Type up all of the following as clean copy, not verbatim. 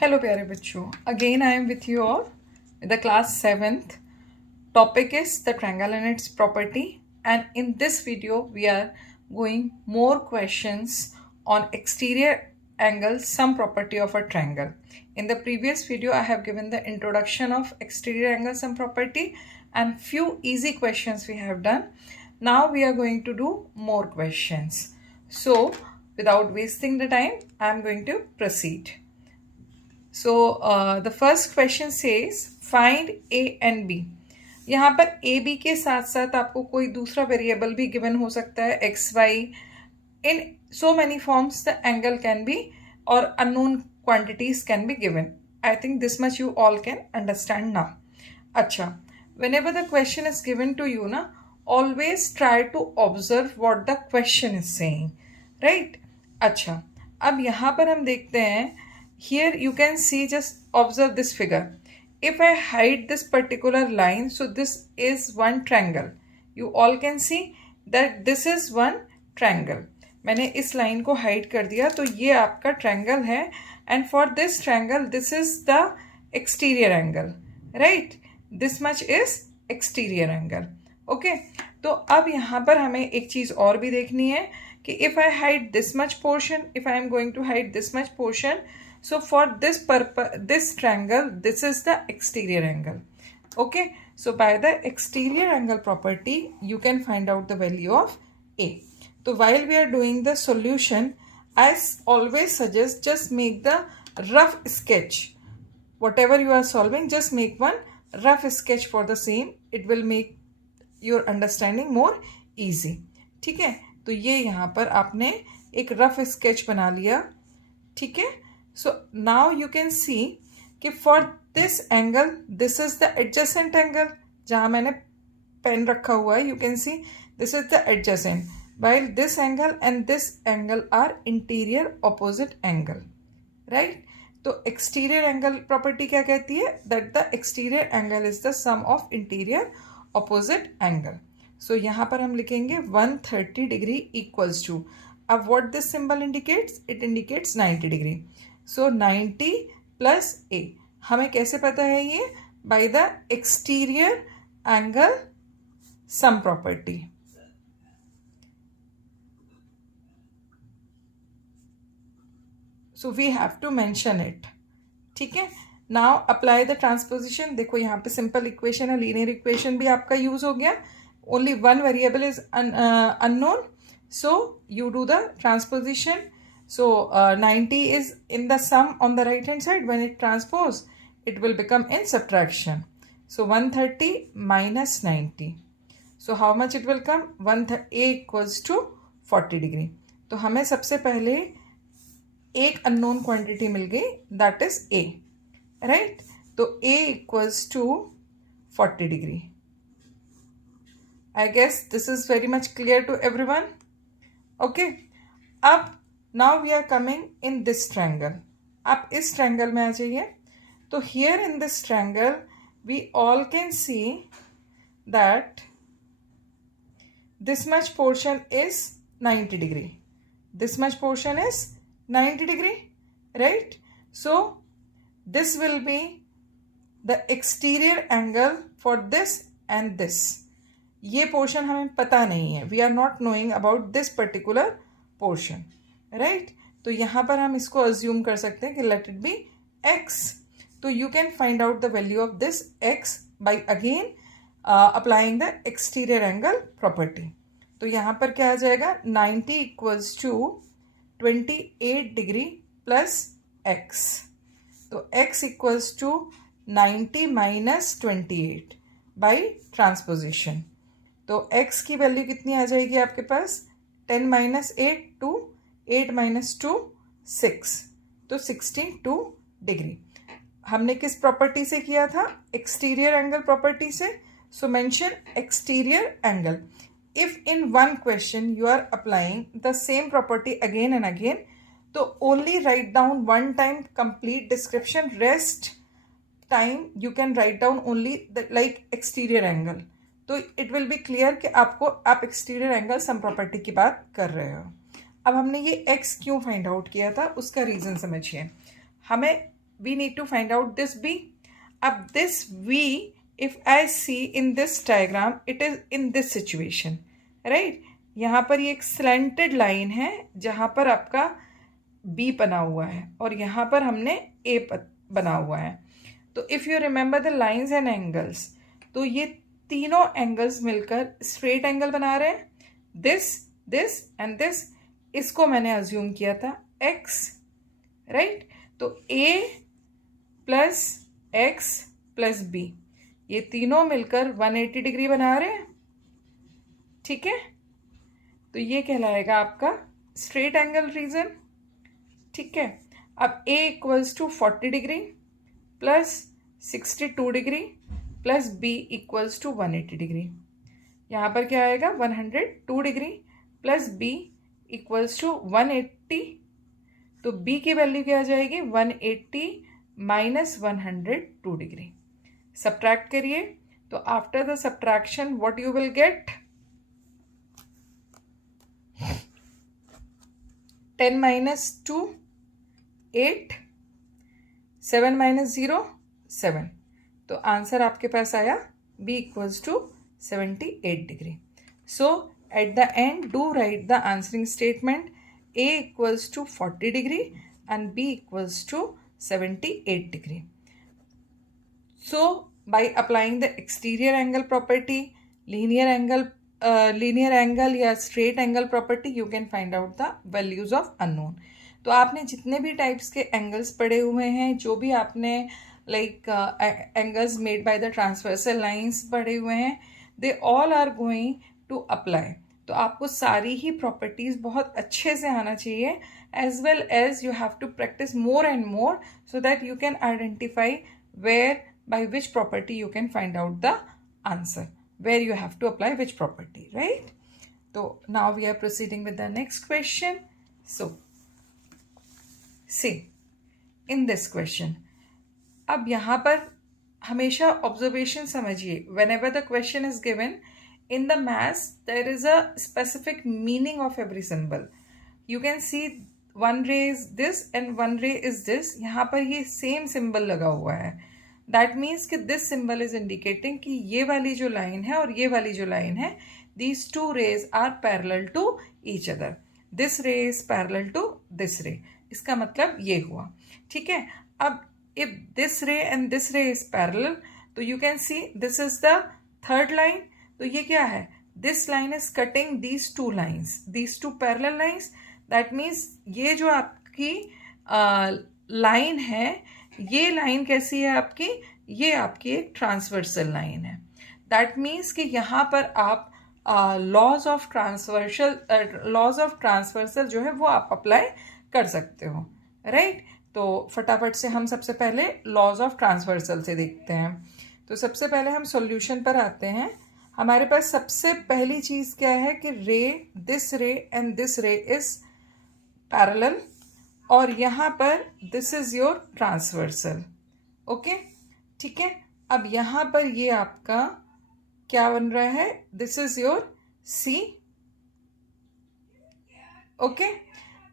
Hello प्यारे बच्चों, again I am with you all with the class 7th. Topic is the triangle and its property, and in this video we are going more questions on exterior angle sum property of a triangle. In the previous video I have given the introduction of exterior angle sum property and few easy questions we have done. Now we are going to do more questions. So without wasting the time, I am going to proceed. So the first question says find a and b. यहाँ पर a b के साथ साथ आपको कोई दूसरा variable भी given हो सकता है, x y. In so many forms the angle can be or unknown quantities can be given. I think this much you all can understand now. अच्छा, whenever the question is given to you ना, always try to observe what the question is saying, right? अच्छा, अब यहाँ पर हम देखते हैं. Here you can see, just observe this figure. If I hide this particular line, so this is one triangle. You all can see that this is one triangle. मैंने इस line को हाइड कर दिया तो ये आपका ट्रायंगल है, and for this triangle this is the exterior angle, right? This much is exterior angle. Okay, तो अब यहाँ पर हमें एक चीज़ और भी देखनी है कि if I hide this much portion, if I am going to hide this much portion, so for this purpose, this triangle, this is the exterior angle. Okay, so by the exterior angle property you can find out the value of a. So while we are doing the solution, I always suggest just make the rough sketch. Whatever you are solving, just make one rough sketch for the same. It will make your understanding more easy. ठीक है, तो ये यहाँ पर आपने एक rough sketch बना लिया. ठीक है, so now you can see कि for this angle this is the adjacent angle. जहाँ मैंने पेन रखा हुआ है, you can see this is the adjacent, while this angle and this angle are interior opposite angle, right? तो exterior angle property क्या कहती है? That the exterior angle is the sum of interior opposite angle. So यहाँ पर हम लिखेंगे 130 degree equals to, अब what this symbol indicates? It indicates 90 degree. So 90 plus a. हमें कैसे पता है ये? By the exterior angle sum property. So we have to mention it. ठीक है, now apply the transposition. देखो यहाँ पे simple equation है, linear equation भी आपका use हो गया. Only one variable is unknown. So you do the transposition. So 90 is in the sum on the right hand side. When it transpose, it will become in subtraction. So 130 minus 90. So how much it will come? A equals to 40 degree. तो हमें सबसे पहले एक unknown quantity मिल गई, that is A, right? तो A equals to 40 degree. I guess this is very much clear to everyone. Okay, अब now we are coming in this triangle. आप इस triangle में आ जाइए. तो here in this triangle we all can see that this much portion is 90 degree. This much portion is 90 degree, right? So this will be the exterior angle for this and this. ये portion हमें पता नहीं है. We are not knowing about this particular portion. Right, तो यहाँ पर हम इसको अज्यूम कर सकते हैं कि लेट इट बी x. तो you can find out the value of this x by again applying the exterior angle property. तो यहाँ पर क्या आ जाएगा? 90 equals to 28 degree plus x. तो x equals to 90 minus 28 by transposition. तो x की वैल्यू कितनी आ जाएगी आपके पास? 10 माइनस 8 2, 8 माइनस 2 6, तो 62 डिग्री. हमने किस प्रॉपर्टी से किया था? एक्सटीरियर एंगल प्रॉपर्टी से. So mention exterior angle. If in one question you are applying the same property again and again, तो only write down one time complete description. Rest time you can write down only like exterior angle. तो it will be clear कि आप exterior angle sum property की बात कर रहे हो. अब हमने ये x क्यों फाइंड आउट किया था, उसका रीज़न समझिए. हमें we need to find out this B. अब this V, if I see in this diagram, it is in this situation, right? यहाँ पर ये एक slanted line है जहाँ पर आपका B बना हुआ है और यहाँ पर हमने A बना हुआ है. तो if you remember the lines and angles, तो ये तीनों एंगल्स मिलकर स्ट्रेट एंगल बना रहे हैं. दिस, दिस एंड दिस, इसको मैंने अज्यूम किया था x, राइट? तो A plus x plus B, ये तीनों मिलकर 180 डिग्री बना रहे हैं. ठीक है, तो ये कहलाएगा आपका स्ट्रेट एंगल रीजन. ठीक है, अब A equals to 40 degree plus 62 degree plus B equals to 180 degree. यहाँ पर क्या आएगा? 102 degree plus B equals to 180. तो B की वैल्यू क्या आ जाएगी? 180 माइनस 102 डिग्री. सब्ट्रैक्ट करिए, तो after the subtraction what you will get? 10 minus 2 8, 7 minus 0 7. तो आंसर आपके पास आया B equals to 78 degree. So at the end do write the answering statement. A equals to 40 degree and B equals to 78 degree. So by applying the exterior angle property, linear angle या straight angle property, you can find out the values of unknown. तो आपने जितने भी types के angles पढ़े हुए हैं, जो भी आपने like angles made by the transversal lines पढ़े हुए हैं, they all are going to apply. तो आपको सारी ही प्रॉपर्टीज़ बहुत अच्छे से आना चाहिए, as well as you have to practice more and more so that you can identify where by which property you can find out the answer, where you have to apply which property, right? So now we are proceeding with the next question. So see in this question, अब यहाँ पर हमेशा observation समझिए. whenever the question is given in the maths, there is a specific meaning of every symbol. You can see one ray is this and one ray is this. यहाँ पर ये same symbol लगा हुआ है. That means कि this symbol is indicating कि ये वाली जो लाइन है और ये वाली जो लाइन है, these two rays are parallel to each other. This ray is parallel to this ray. इसका मतलब ये हुआ. ठीक है, अब if this ray and this ray is parallel, तो you can see this is the third line. तो ये क्या है? This line is cutting these two lines, these two parallel lines. That means ये जो आपकी लाइन है, ये लाइन कैसी है आपकी? ये आपकी एक ट्रांसवर्सल लाइन है. दैट मीन्स कि यहाँ पर आप लॉज ऑफ ट्रांसवर्सल जो है वो आप अप्लाई कर सकते हो, राइट? तो फटाफट से हम सबसे पहले लॉज ऑफ ट्रांसवर्सल से देखते हैं. तो सबसे पहले हम सॉल्यूशन पर आते हैं. हमारे पास सबसे पहली चीज़ क्या है कि this ray and this ray is parallel और यहाँ पर this is your transversal. Okay, ठीक है. अब यहाँ पर ये आपका क्या बन रहा है? This is your C. Okay,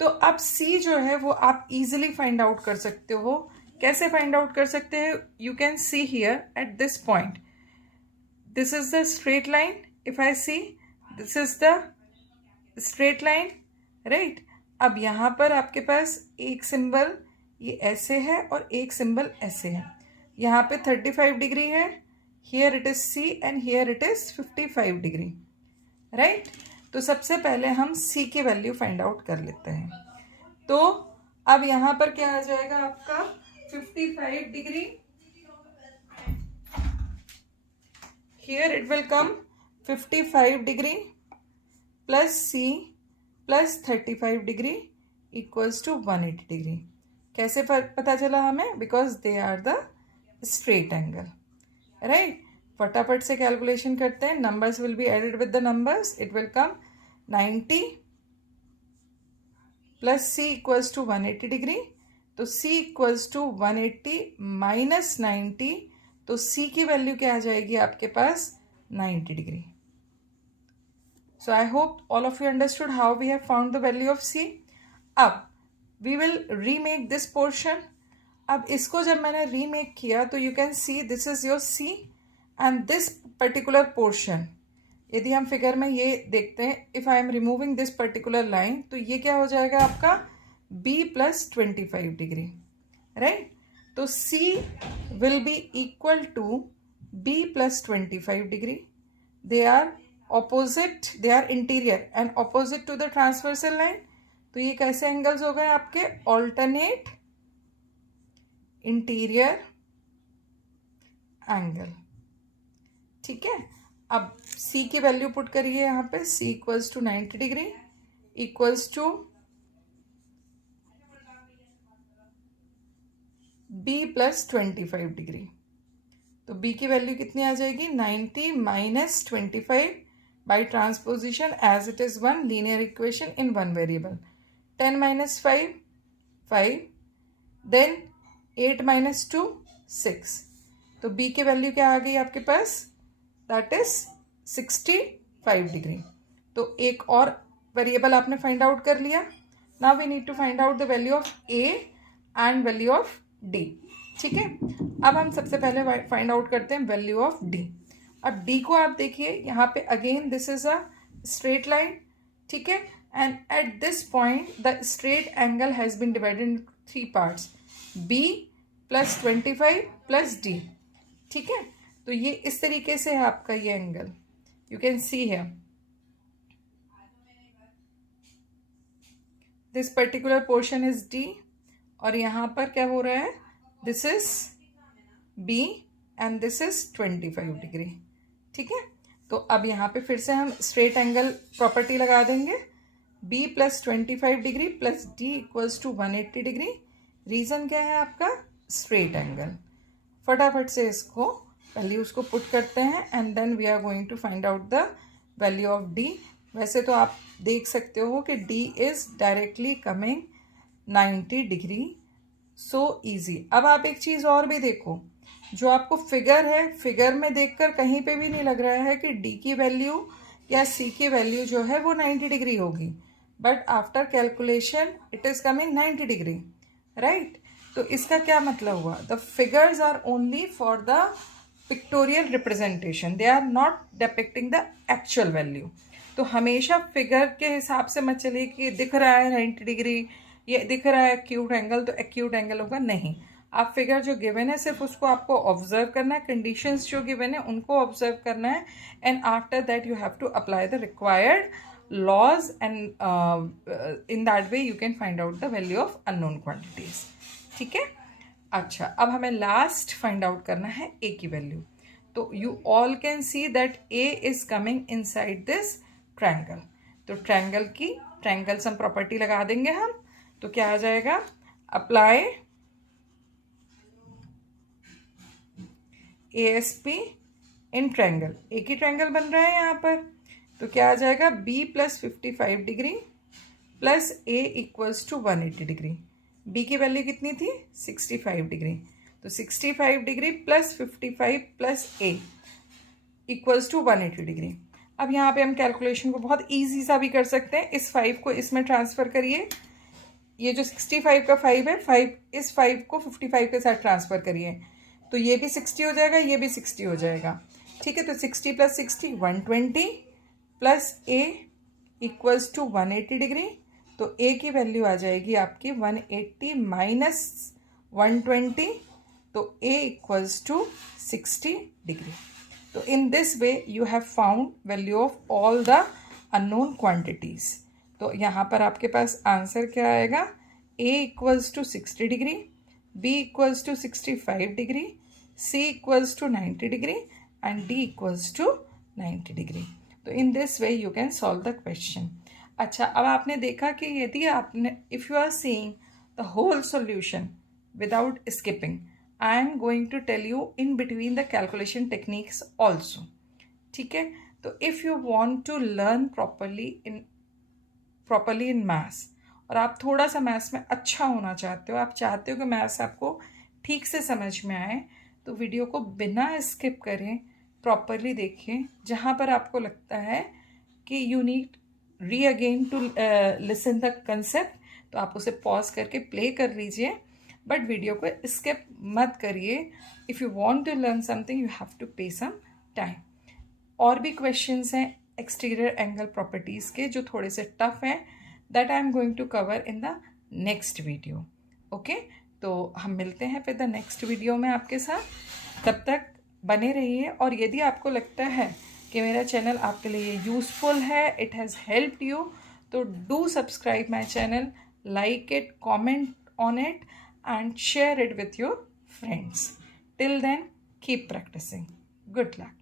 तो अब C जो है वो आप इजीली फाइंड आउट कर सकते हो. कैसे फाइंड आउट कर सकते हैं? You can see here eight this point, this is the straight line. if I see, this is the straight line, right? अब यहाँ पर आपके पास एक सिंबल ये ऐसे है और एक सिंबल ऐसे है. यहाँ पे 35 डिग्री है, here it is C and here it is 55 degree, right? तो सबसे पहले हम C की वैल्यू फाइंड आउट कर लेते हैं. तो अब यहाँ पर क्या आ जाएगा आपका? 55 degree. Here it will come 55 degree plus C plus 35 degree equals to 180 degree. कैसे पता चला हमें? Because they are the straight angle, right? फटाफट से कैलकुलेशन करते हैं. Numbers will be added with the numbers. It will come 90 plus C equals to 180 degree. तो C equals to 180 minus 90. तो C की वैल्यू क्या आ जाएगी आपके पास? 90 degree. So I hope all of you understood how we have found the value of C. अब we will remake this portion. अब इसको जब मैंने रीमेक किया तो you can see this is your C and this particular portion, यदि हम figure में ये देखते हैं, if I am removing this particular line, तो ये क्या हो जाएगा आपका b + 25 डिग्री, राइट। तो c will be equal to b + 25 degree. They are opposite, they are interior and opposite to the transversal line. तो ये कैसे एंगल्स हो गए आपके? ऑल्टरनेट इंटीरियर एंगल, ठीक है। अब c की वैल्यू पुट करिए यहाँ पे, c = 90 degree equals to b + 25 degree. तो b की वैल्यू कितनी आ जाएगी? 90 - 25 by transposition as it is one linear equation in one variable. 10 - 5 5, then 8 - 2 6. तो b की वैल्यू क्या आ गई आपके पास? That is 65 degree. तो एक और वेरिएबल आपने फाइंड आउट कर लिया. Now we need to find out the value of a and value of d, ठीक है। अब हम सबसे पहले फाइंड आउट करते हैं वैल्यू ऑफ d. अब d को आप देखिए यहाँ पे, again this is a straight line, ठीक है, and at this point the straight angle has been divided in 3 parts, b + 25 + d, ठीक है। तो ये इस तरीके से है आपका ये angle, you can see here this particular portion is d और यहाँ पर क्या हो रहा है? This is b and this is 25 degree, ठीक है। तो अब यहाँ पे फिर से हम स्ट्रेट एंगल प्रॉपर्टी लगा देंगे, b + 25 डिग्री + d = 180 डिग्री. रीजन क्या है आपका? Straight angle. फटाफट से इसको वैल्यूज को पुट करते हैं and then we are going to find out the value of d. वैसे तो आप देख सकते हो कि d is directly coming 90 degree. So easy. अब आप एक चीज़ और भी देखो, जो आपको फिगर है, फिगर में देखकर कहीं पे भी नहीं लग रहा है कि d की वैल्यू या c की वैल्यू जो है वो 90 डिग्री होगी, but after calculation it is coming 90 degree, right. तो इसका क्या मतलब हुआ? The figures are only for the pictorial representation, they are not depicting the actual value. तो हमेशा फिगर के हिसाब से मत चलिए कि दिख रहा है 90 डिग्री, ये दिख रहा है एक्यूट एंगल तो एक्यूट एंगल होगा, नहीं. आप फिगर जो गिवन है सिर्फ उसको आपको ऑब्जर्व करना है, कंडीशंस जो गिवन है उनको ऑब्जर्व करना है, and after that you have to apply the required laws and in that way you can find out the value of unknown quantities, ठीक है। अच्छा, अब हमें लास्ट फाइंड आउट करना है a की वैल्यू. तो you all can see that a is coming inside this triangle. तो ट्रायंगल सम प्रॉपर्टी लगा देंगे हम. तो क्या आ जाएगा? Apply ASP in triangle. एक ही ट्रायंगल बन रहा है यहाँ पर. तो क्या आ जाएगा? b + 55 degree + a = 180 degree. b की वैल्यू कितनी थी? 65 डिग्री. तो 65 डिग्री + 55 + a = 180 डिग्री. अब यहाँ पे हम कैलकुलेशन को बहुत इजी सा भी कर सकते हैं. इस 5 को इसमें ट्रांसफ़र करिए. ये जो 65 का 5 है, 5 इस 5 को 55 के साथ ट्रांसफ़र करिए, तो ये भी 60 हो जाएगा, ये भी 60 हो जाएगा, ठीक है। तो 60 + 60 120 + a = 180 डिग्री. तो a की वैल्यू आ जाएगी आपकी 180 - 120, तो a = 60 डिग्री. तो in this way you have found value of all the unknown quantities. तो यहाँ पर आपके पास आंसर क्या आएगा? a = 60 degree, b = 65 degree, c = 90 degree and d = 90 degree. तो in this way you can solve the question. अच्छा, अब आपने देखा कि यदि आपने if you are seeing the whole solution without skipping, I am going to tell you in between the calculation techniques also, ठीक है। तो if you want to learn properly in maths और आप थोड़ा सा मैथ्स में अच्छा होना चाहते हो, आप चाहते हो कि मैथ्स आपको ठीक से समझ में आए, तो वीडियो को बिना स्किप करें प्रॉपरली देखें. जहाँ पर आपको लगता है कि you need again to listen the concept, तो आप उसे पॉज करके प्ले कर लीजिए. बट वीडियो को स्किप मत करिए. If you want to learn something you have to pay some time. और भी क्वेश्चंस हैं एक्सटीरियर एंगल प्रॉपर्टीज़ के जो थोड़े से टफ हैं, that I am going to cover in the next video. Okay, तो हम मिलते हैं फिर द नेक्स्ट वीडियो में आपके साथ. तब तक बने रहिए. और यदि आपको लगता है कि मेरा चैनल आपके लिए यूज़फुल है, इट हैज़ हेल्प्ड यू, तो do subscribe my channel, like it, comment on it, and share it with your friends. Till then, keep practicing. Good luck.